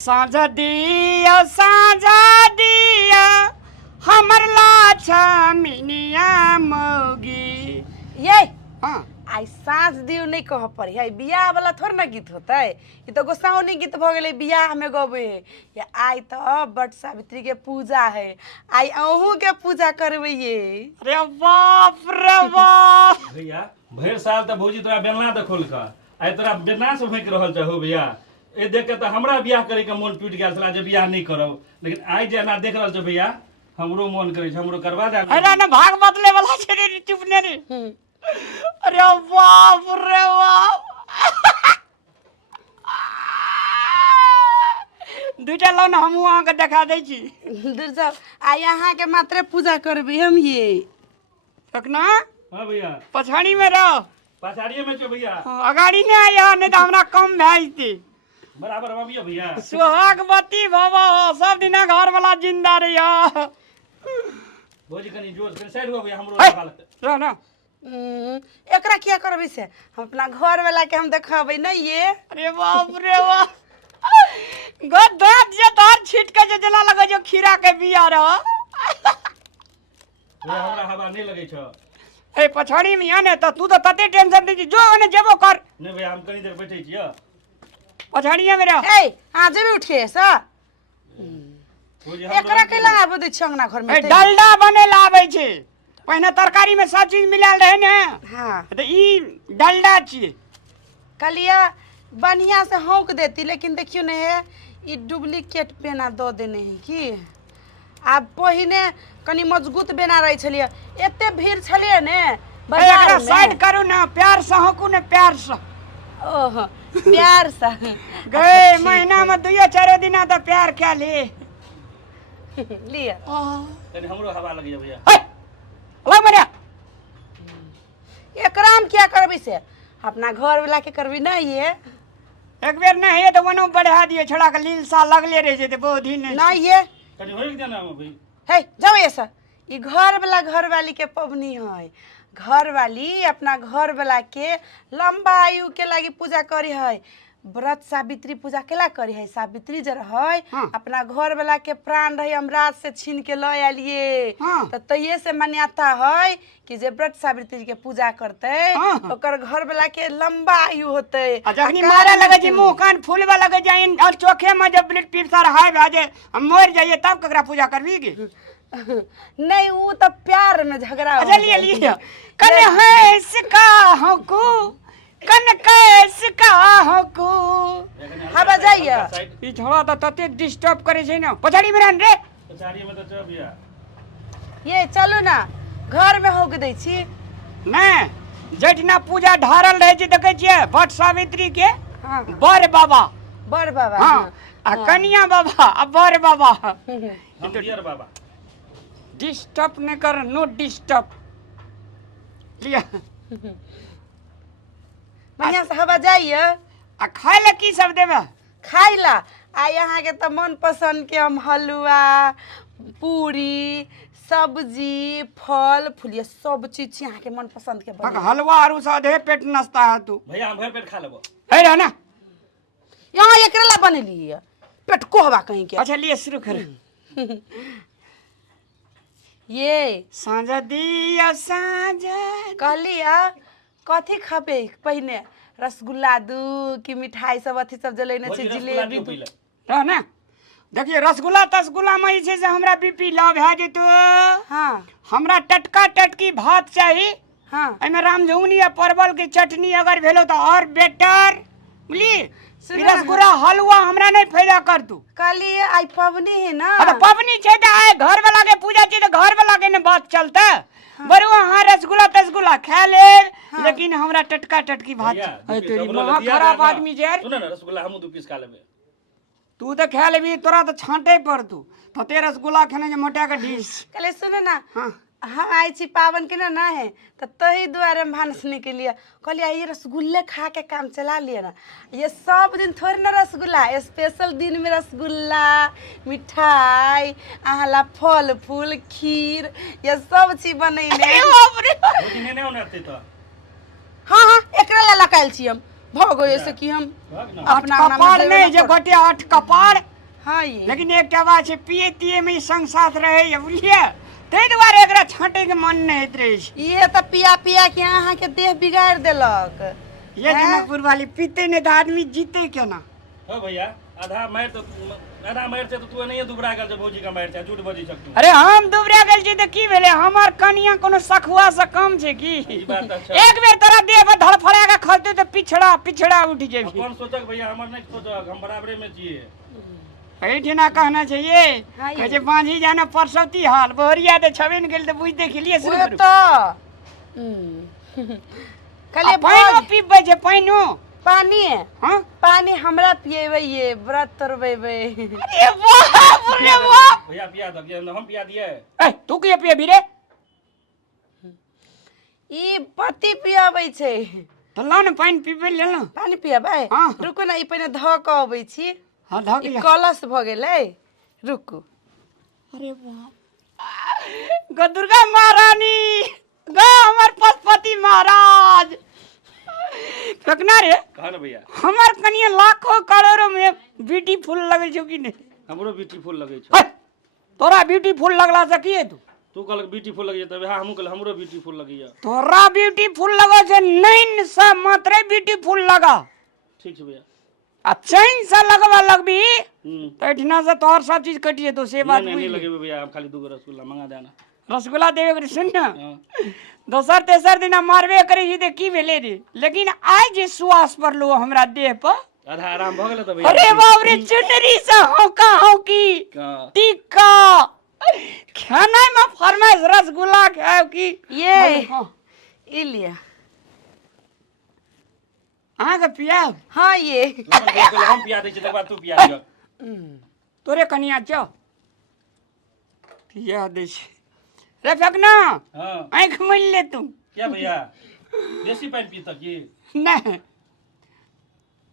साझा दिया हमर लाछा मिनिया मौगी। ये हाँ आई साँझ दियो नहीं कह पड़ी है, बियाह वाला थोड़ ना गीत होता है। ये तो गोसाउनी गीत भ गेले, बियाह में गबे। ये आई तो बट सावित्री के पूजा है, आई अहू के पूजा करबे ये। अरे बाप रे बाप। भैया भैर साल तो भौजी तोरा बेलना देखल का आई तोरा बेलना से भूक रहल छहो भैया। ए देख के तो हमरा बियाह करे के मन टूट गेल छला जे बियाह नहीं करब, लेकिन आई जे ना देख रहल छ भैया हमरो मन करे छ हमरो करवा दे। अरे ना भाग बदले वाला छे रे चुप ने रे। अरे बाप रे बाप। दूटा लो ना हमहू अहाँ के देखा दै छी। दूर जाओ, आई अहाँ के मात्र पूजा करबे हम ये। तकना हां भैया पछाड़ी में रहो, पछाड़िए में छ भैया। अगाड़ी नहीं आया नहीं तो हमरा कम भेजती। बराबर बाबिया भैया। सुहागवती बाबा सब दिना घर वाला जिंदा रहिया। भौजी कनी जोर से साइड हो भैया हमरो है। हालत। रह ना एकरा क्या करबे से हम अपना घर वाला के हम देखाबे नहीं ये। अरे बाप रे बाप। गदात जे तार छीट के जे जना लगे जो खीरा के बिया रह। भैया हमरा हवा नहीं लगे छ। ए पछाड़ी में आने तो तू तो तते टेंशन दी जो ओने जेबो कर। नहीं भैया हम कनी देर बैठे छी। पछाड़िया में रह। ए आज भी उठिए सा भौजी एकरा के लगाबे दे छंगना घर में ए डलडा बने लावे छे, पहिने तरकारी में सब चीज मिलाल रहे ने। हां तो ई डलडा छिए। कलिया बढ़िया से हौक देती, लेकिन देखियो ने है ई डुप्लीकेट पेना दो देने है कि आब पहिने कनी मजबूत बेना रही छलिए। एते भीड़ छलिए ने बाजार एकरा में। साइड करू ना, प्यार से हकू ने, प्यार से। ओह प्यार सा गए महीना में 2-4 दिन तो प्यार क्या ले। लिया कनी हमरो हवा लगे भैया। अलग मरिया। एकरा हम क्या करबी से अपना घर वाला के करबी नहीं ये। एक बेर नहीं है तो वनो बढ़ा दिए, छोड़ा के लील सा लगले रह जेते बहुत दिन नहीं ये कनी होई देना भाई। है जाओ ऐसा ई घर वाला घर वाली के पबनी है। घर वाली अपना घर वाला के लंबा आयु के लागी पूजा करी है। व्रत सावित्री पूजा केला करी है। सावित्री जर है हाँ। अपना घर वाला के प्राण रही हमराज से छीन के ले आलिए। हाँ। तो तइये से मान्यता है कि जे व्रत सावित्री के पूजा करते हाँ। ओकर घर वाला के लंबा आयु होते। जखनी मारे लगे जी मुंह कान फूलवा लगे जाइन और चोखे में जब ब्लड प्रेशर हाई भाजे हम मर जाइए तब ककरा पूजा करबी के। नहीं वो तो प्यार में झगड़ा हो अच्छा लिए जाए। लिए कन है इसका हकू, कन कैस का हकू। हवा जाइए ई छोड़ा तो तते डिस्टर्ब करे छै ना। पछाड़ी में रहन रे। पछाड़िए में तो छ भैया। ये चलू ना घर में होक दै छी। नहीं जठना पूजा ढारल रहे छै देखे छिए भट्ट सावित्री के हाँ बर बाबा। बड़ बाबा हाँ आ कन्या बाबा आ बर बाबा। हम डियर बाबा। डिस्टर्ब नहीं कर, नो डिस्टर्ब। लिया बढ़िया से हवा जाइए। आ खाए ला की सब देबे। खाई ला आ यहाँ के तो मन पसंद के हम हलवा पूरी सब्जी फल फूलिया सब चीज यहाँ के मन पसंद के बने। हलवा आरू साधे पेट नसता है तू। भैया हम भर पेट खा लेबो। है रहा ना। यहाँ एकरेला बने लिए पेट को हवा कहीं के। अच्छा लिए शुरू कर। ये साँझ दिया साँझ कहलिया कथी खबे पहिने रसगुल्ला दू कि मिठाई सब अथी सब जलेने छै जिलेबी दू। रह ना। देखिए रसगुल्ला तसगुल्ला में जे छै से हमरा बीपी लो भए जेतो। हाँ हमरा टटका टटकी भात चाहिए। हाँ एमे रामझुंगनी या परवल के चटनी अगर भेलो तो और बेटर। बुझली सुनो ई ना। रसगुल्ला हलवा हमरा नहीं फायदा कर तू। कहलिए आई पबनी है ना। तो पबनी छै तो आए घर वाला के पूजा छै तो घर वाला के ने बात चलता। बरुआ हाँ रसगुल्ला तसगुल्ला खा ले। लेकिन हमरा टटका टटकी भात है तेरी मां खराब आदमी जेर। सुन ना रसगुल्ला हम 2 पीस खा लेबे। तू तो खा लेबी, तोरा तो छांटे पर तू फते रसगुल्ला खाने जे मोटा के डिश। कहले सुनो ना हाँ हम आई छी पावन के ना है तो तही द्वारे हम भानस के लिए कहलिए ये रसगुल्ले खा के काम चला लिए ना। ये सब दिन थोड़ी ना रसगुल्ला, स्पेशल दिन में रसगुल्ला मिठाई अहला फल फूल खीर ये सब चीज बनैने। भौजी ने होना तो। हाँ हाँ एकरा ला लकाइल छी हम भगो ऐसे कि हम भाग ना। अपना अंगना में कपाड़ देवे नहीं ना जे पड़- घटे 8 कपाड़। हाँ ये लेकिन एकटा बात छै पिए तिए में संग साथ रहे ये बुझलिए ताहि दुआरे एकरा छांटे के मन नहीं होइत रहे छै। ये तो पिया पिया के अहाँ के देह बिगाड़ देलक। ये जनकपुर वाली पीते नहीं तो आदमी जीते केना। हो भैया आधा मार से तो तू नहीं दुबरा गेल भौजी का मार से झूठ बजी सकतू। अरे हम दुबरा गेल छी त की भेले हमर कनिया कोनो सखुआ से कम छै की। ई बात अच्छा। एक बेर तोरा देह पर धड़फड़ा के खलते तो पिछड़ा पिछड़ा उठ जेबी। कौन सोचक भैया हमर नहीं सोचक हम बराबरे में छिए। ऐठिना कहना चाहिए हाँ ये। कहे जे बांझी जाना परसौती हाल बोहरिया तो छबे न गेल तो बुझते खिलिए शुरू वो करू। तो कले पाइनो पीबै छै पाइनो। पानी है हां पानी हमरा पिएबै ये व्रत तोड़बेबै। अरे बाप रे बाप। भैया पिया दब ये हम पिया दिए। ए तू के पिए रे ई पति पियाबै छै। तो ला न पाइन पीबै ले ना। पानी पियाबै हाँ। रुकू ना ई पहिने ध के अबै छी। हां धक ई ले। कलश भ गेलै रुकू। अरे बाप ग दुर्गा महारानी ग हमर पशुपति महाराज फेकना रे कहा ना भैया हमर कनिया लाखों करोड़ों में ब्यूटीफुल लगे छौ कि नहीं। हमरो ब्यूटीफुल लगे छ। है, तोरा ब्यूटीफुल लगला से की है तू कहल ब्यूटीफुल लगे तब हां हमहू कहल हमरो ब्यूटीफुल लगे। तोरा ब्यूटीफुल लगो से नैन से मात्र ब्यूटीफुल लगा। ठीक छै भैया। आ चैन से लगवा लगबी हम्म तो एठना से तोहर सब चीज कटिए तो से बात नहीं बुझ लगे भैया आप खाली 2 रसगुल्ला मंगा देना। रसगुल्ला देवे के सुन ना हां दोसर तेसर दिन मारबे करे छी तो की भेले रे लेकिन आइ जे सुआस पड़लो हमरा देह पर आधा आराम भ गेल त भैया। अरे बाप रे चुनरी से हौका हौकी का टिक्का खाना में फरमाइश रसगुल्ला खाओ की ये हाँ ई लिया। अहाँ के पियाब हाँ ये तू कहल हम पिया दै छी तब बाद तू पिया दियो। तोरे कनिया चो पिया दे छै रे फेकना हां आँख मिल ले तू क्या भैया देसी पानी पीता की। नहीं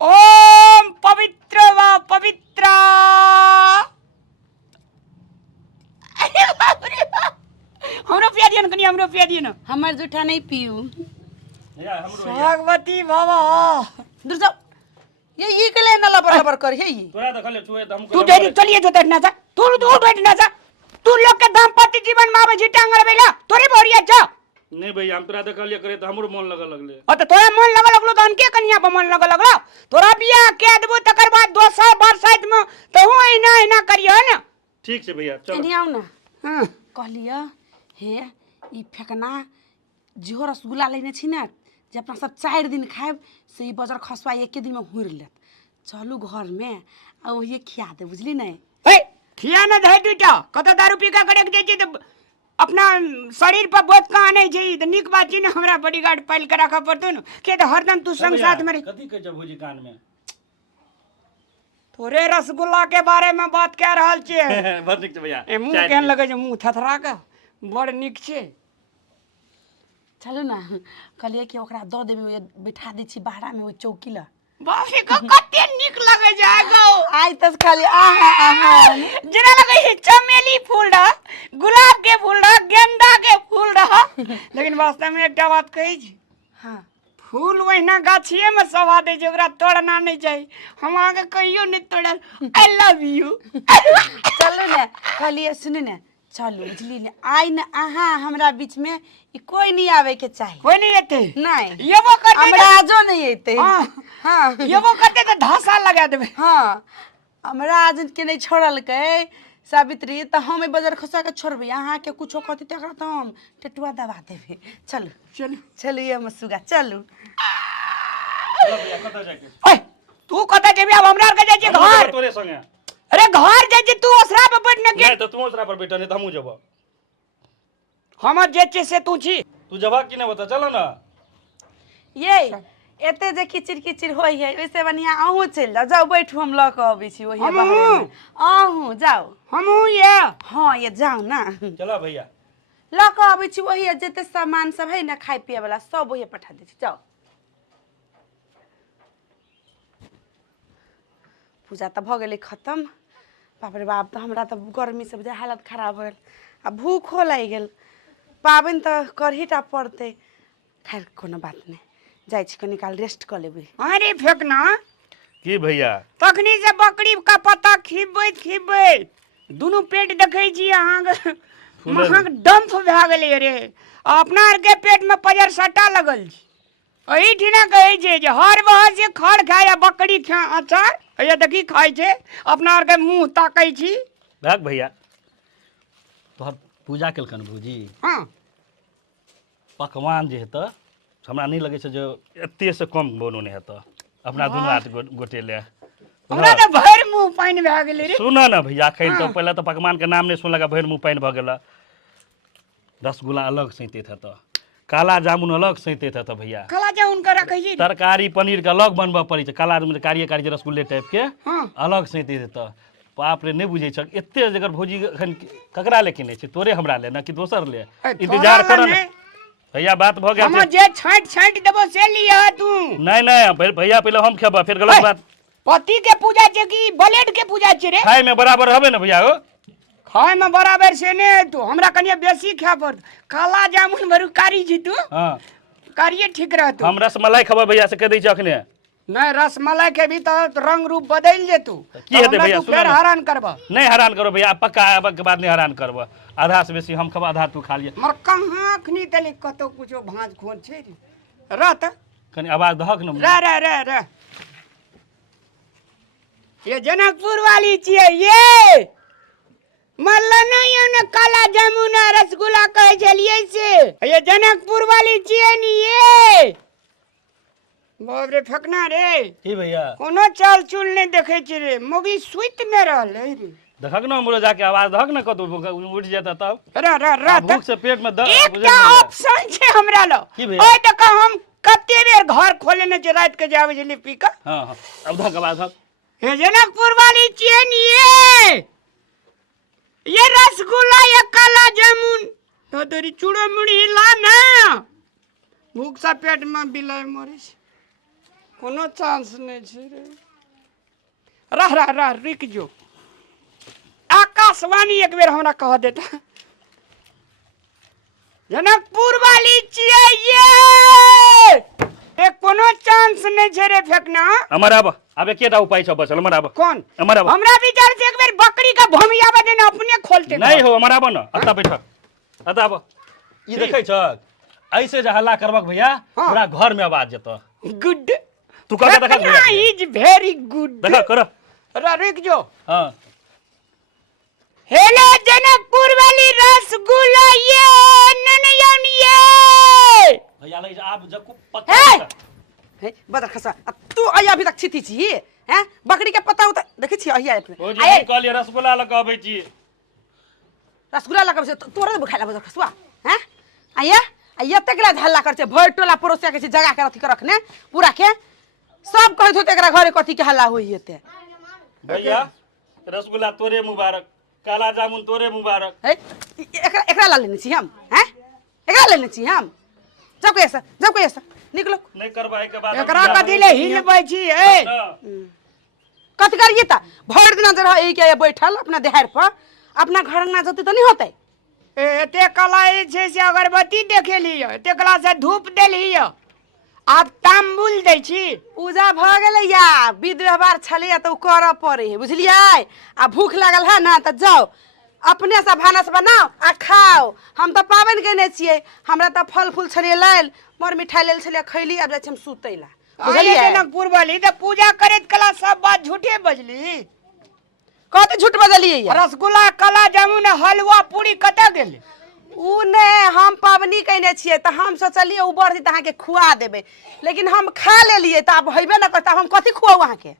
ओम पवित्र व पवित्र अरे बाप रे बाप हमरो पिया दियन कनिया हमरो पिया दियन हमर जूठा नहीं पीऊ। भैया हमरो भैया भगवती बाबा दूर जाओ ये ई के ले ना लबर लबर कर ये तोरा देखले छुए त हम तू डेरी चलिए जो बैठना था तू बैठना था तू लोग के दाम्पत्य जीवन में आवे जी टांगर बेला तोरे बोरिया जा नहीं भैया हम तोरा देखलिए करे त हमरो मन लगले। और तो तोरा मन लगा लगलो तो अनके कनिया पर मन लगा लगलो तोरा बियाह के देबो तकर बाद दोसर बरसाइत में तो हूं एना एना करियो ना। ठीक छै भैया चलो। नहीं आओ ना हां कहलिया हे ई फेकना जो रसगुल्ला लेने छी ना जे अपना सब 4 दिन खाएब से ई बजर खसवा एक दिन में हुर लेत चलू घर में आ वही खिया दे बुझली नहीं। हे खिया न धै दुटा कत दारू पी का करे के जे त अपना शरीर पर बोझ का नहीं छै त निक बात छी न हमरा बॉडीगार्ड पाइल के रखा पड़तो न के त हरदम तू संग साथ में कथी कह भौजी कान में तोरे रसगुल्ला के बारे में बात कह रहल छियै। बहुत ठीक छै भैया। ए मुंह केहन लगे छै मुंह थथरा के बड़ निक छै। चलू ना कहलिए कि ओकरा दऽ देबै बैठा दै छी बाहरा में ओइ चौकी ला बाप रे कते निक लगे छै गो आज तक खाली आहा आहा जेना लगे छै चमेली फूल रह गुलाब के फूल रह गेंदा के फूल रह लेकिन वास्तव में एकटा बात कही छी हाँ फूल वहीना गाछिए में शोभा दे छै ओकरा तोड़ना नहीं चाहिए हम आगे कहियो नहीं तोड़ल आई लव यू। चलू ना कहलिए सुनू ना चलू बुझली ने आई न अहाँ हमरा बीच में ई कोई नहीं आवे के चाहिए कोई नहीं एते नहीं ये वो करते हमरा आजो नहीं अइते। हाँ। हाँ ये वो करते तो धासा लगा देबे। हाँ हमरा आज के नहीं छोड़ल के सावित्री तो हम ए बजार खसा के छोड़बे अहाँ के कुछो कहती तकरा तो हम टेटुआ दबा देबे। चलू चलो चलिए मसुगा चलू। चलो भैया कत जाके ओए तू कत जेबे अब हमरा के जाय छै घर तोरे संगे। अरे घर जाय छै तू ओसरा पर बैठने के नहीं तो तू ओसरा पर बैठा नहीं त हमहू जेबो। हमर जे छै से तू छी तू जेबा कि नहीं बता चलो ना। ये एते जे किचिर किचिर होई है वैसे बढ़िया अहूँ चल जाओ जाओ बैठू हम ल के अबै छी ओही हमहूँ? बाहर में अहूँ जाओ। हमहू ये हाँ ये जाओ ना चलो भैया ल के अबै छी वही जते सामान सब है ना खाए पिए वाला सब वही पठा दै छी जाओ। पूजा तो भ गेलै खत्म बाप रे बाप तो हमरा तो गर्मी से बुझा हालत खराब हो गेल आ भूखो लागि गेल पाबनि तो करहीटा पड़तै खैर कोनो बात नहीं जाइ छी कनी काल रेस्ट कर लेबै। अरे फेकना की भैया तखनी से बकरी का पत्ता खिबै दुनू पेट देखै छी अहाँके महक डम्फ भए गेलै रे। अपना आर के पेट में पजर सट्टा लगल छी। एही ठिना कहै छै जे हर बहर से खड़ खाय या बकरी खा अचार या देखी खाइ छै अपना आर के मुंह ताकै छी। भाग भैया तोहर पूजा केलकन भौजी हाँ पकवान जे हेतऽ हमरा नहीं लगे छै जे एते से कम बनोने हेतऽ अपना दुनू हाथ गोटे ले। हमरा तो भर मुंह पानी भए गेलै रे। सुन ना भैया खैल तो पहले तो पकवान के नाम नहीं सुनलक भर मुंह पानी भ गेल। रसगुल्ला अलग सैंतैत हेतऽ काला जामुन अलग सैंतैत हेतऽ भैया। काला जामुन का रखै छी तरकारी पनीर के अलग बनबऽ पड़ै छै काला जामुन कारी कारी रसगुल्ले टाइप के हाँ अलग सैंतैत हेतऽ। बाप रे नहीं बुझे छक एते जगर भौजी एखन ककरा ले किने छै तोरे हमरा ले ना कि दोसर ले इंतजार कर ना भैया बात भ गेल हम छै। जे छांट देबो से लिया तू। नहीं नहीं भैया पहले हम खेबा फिर गलत बात। पति के पूजा छै कि ब्लेड के पूजा छै रे। खाए में बराबर हबे ना भैया हो खाए में बराबर से ने तू हमरा कनिया बेसी खा पड़त। काला जामुन भरू कारी छी तू हां कारिये ठीक रहत। हम रसमलाई खबा भैया से कह दै छी अखने नहीं रसमलाई के भी तो रंग रूप बदल जे तू की हेतै भैया सुन फिर हैरान करबा। नहीं हैरान करो भैया पक्का आबे के बाद नहीं हैरान करबा आधा से बेसी हम खबा आधा तू खा लिए। मर कहां अखनी तले कतो कुछो भांज खोज छै रे रहत कनी आवाज दहक न रे ये जनकपुर वाली छियै ये मल्ला नहीं है ना काला जामुन रसगुल्ला कहे छलिए से ये जनकपुर वाली छियै नी ये। बाप रे फेकना रे की भैया कोनो चाल चूल नहीं देखे छी रे मोगी सुइत में रहले रे। देखक न हमरो जाके आवाज दहक न कतो उठ जाता तब रे भूख से पेट में दर्द एकटा ऑप्शन छै हमरा ल की भैया ओय तक हम कते बेर घर खोलेने छै रात के जावे छली पी के। हां हां अब दहक आवाज दहक ये जनकपुर वाली छियै नी ये रसगुल्ला ये काला जामुन तो तेरी चूड़ो मुड़ी ला ना भूख सा पेट में बिलाय मरे छै कोनो चांस नहीं छै रे। रह रुक जो आकाशवाणी एक बेर हमरा कह देता जनकपुर वाली छियै ये कोनो चांस नहीं छै रे फेकना। हमर अब एकेटा उपाय छ बचल हमर अब कौन हमर अब हमरा विचार से एक बेर बकरी का भमिया बने ना अपने खोलते नहीं हो हमर अब न अता बैठ अता अब ई देखै छ ऐसे जे हल्ला करबक भैया पूरा घर में आवाज जेतो। गुड तू कह देख भैया इज वेरी गुड देख कर रुक जो। हां हेलो जनकपुर वाली रसगुल्ला ये ननयन ये भैया ले आप जब हे हे बदर खसा तू आया अभी तक छिती छी हैं बकरी के पता उता देखै छी आया ओ जे हम कहलिए रसगुल्ला लगाबै छी रसगुल्ला लगाबै छ तोरे बुखाइला बदर खसवा हैं आया तकरा हल्ला कर छै भर टोला पड़ोसिया के जगह के रथी के रखने पूरा के सब कहत होते एकरा घरे कथी के हल्ला होई हेते। भैया रसगुल्ला तोरे मुबारक काला जामुन तोरे मुबारक है एकरा ला लेने छी हम हैं एकरा लेने छी हम जब कैसा निकलो नहीं करबाई के बाद एकरा कथी ले हिलबै छी ए कथी करिए त भर दिन जरा ए के बैठल अपना देहार पर अपना घर ना जते त नहीं होतै। एते कलाई छै से अगरबत्ती देखे लियो एते कला से धूप देलियो आप तांबुल दै छी पूजा भ गेलै या विध व्यवहार छलै त कर पड़े है बुझलियै आ भूख लागल है ना त जाओ अपने से भानस बनाओ आ खाओ। हम तो पाबन केने छियै हमरा त फल फूल छलिए लायल मोर मिठाई लेल छलिए खैली अब जाइ छी हम सुतैला बुझलियै। जनकपुर वाली त पूजा करैत कला सब बात झूठे बजली कथी झूठ बजलियै या रसगुल्ला काला जामुन हलवा पूरी कतऽ गेलै उ ने हम पाबनी कैने छियै त हम सोचलिए उ बढ़ी त अहाँ के खुआ देबे लेकिन हम खा लेलिए त अब होइबे न करता हम कथी खुआऊ अहाँ के।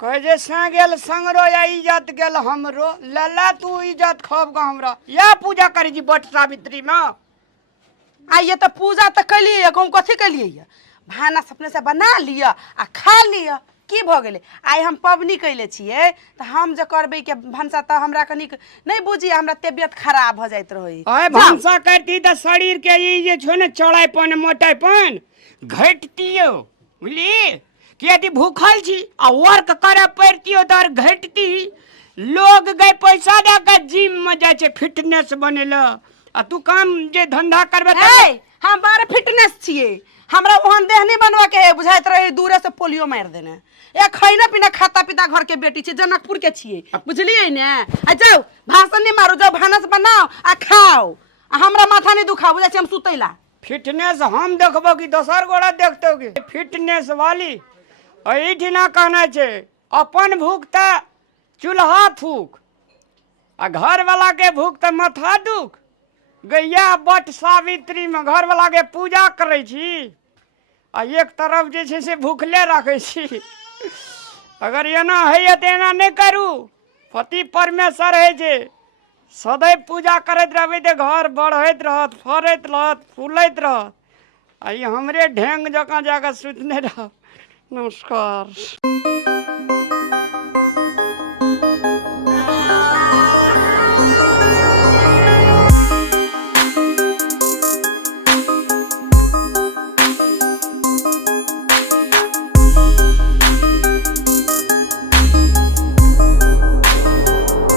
कहे जे गेल संगरो या इज्जत गेल हमरो लल्ला तू इज्जत खब ग हमरा या पूजा करी जी बट सावित्री में आइए तो पूजा तो कलिए हम कथी कलिए भानस अपने से बना लिया आ खा लिया की भ गेले आइ हम पबनी कैले छिए त हम जे करबे के भंसा त हमरा कनी नहीं बुझी हमरा तबियत खराब भ जाइत रही ओए भंसा करती त शरीर के ई जे छ न चौड़ाईपन मोटाईपन घटतियो बुझली कि यदि भूखल छी आ वर्क करे पड़तियो त घटती लोग गए पैसा दे के जिम में जाय छै फिटनेस बनेला आ तू काम जे धंधा करबे हे हम बारे फिटनेस छिए हमरा ओहन देह नहीं बनवा के है बुझाइत रहे दूरे से पोलियो मार देने ए खैना पीना खाता पीता घर के बेटी छे जनकपुर के छिए बुझलिए ने आ जाओ भाषण नहीं मारो जाओ भानस बनाओ आ खाओ आ हमरा माथा नहीं दुखा बुझा हम सुतैला फिटनेस हम देखबो कि दोसर गोड़ा देखतो कि फिटनेस वाली एहिठिना कहना छै अपन भूख त चूल्हा फूक आ घर वाला के भूख त माथा दुख गैया बट सावित्री में घर वाला के पूजा करे छी आ एक तरफ जे छै से भूखले रखे छी अगर एना है तो एना नहीं करू पति परमेश्वर है जे सदैव पूजा करते रहबे तो घर बढ़त रहत फरत रहत फूलत रहत आ हमरे ढेंग जका जाकर सुतने रह नमस्कार।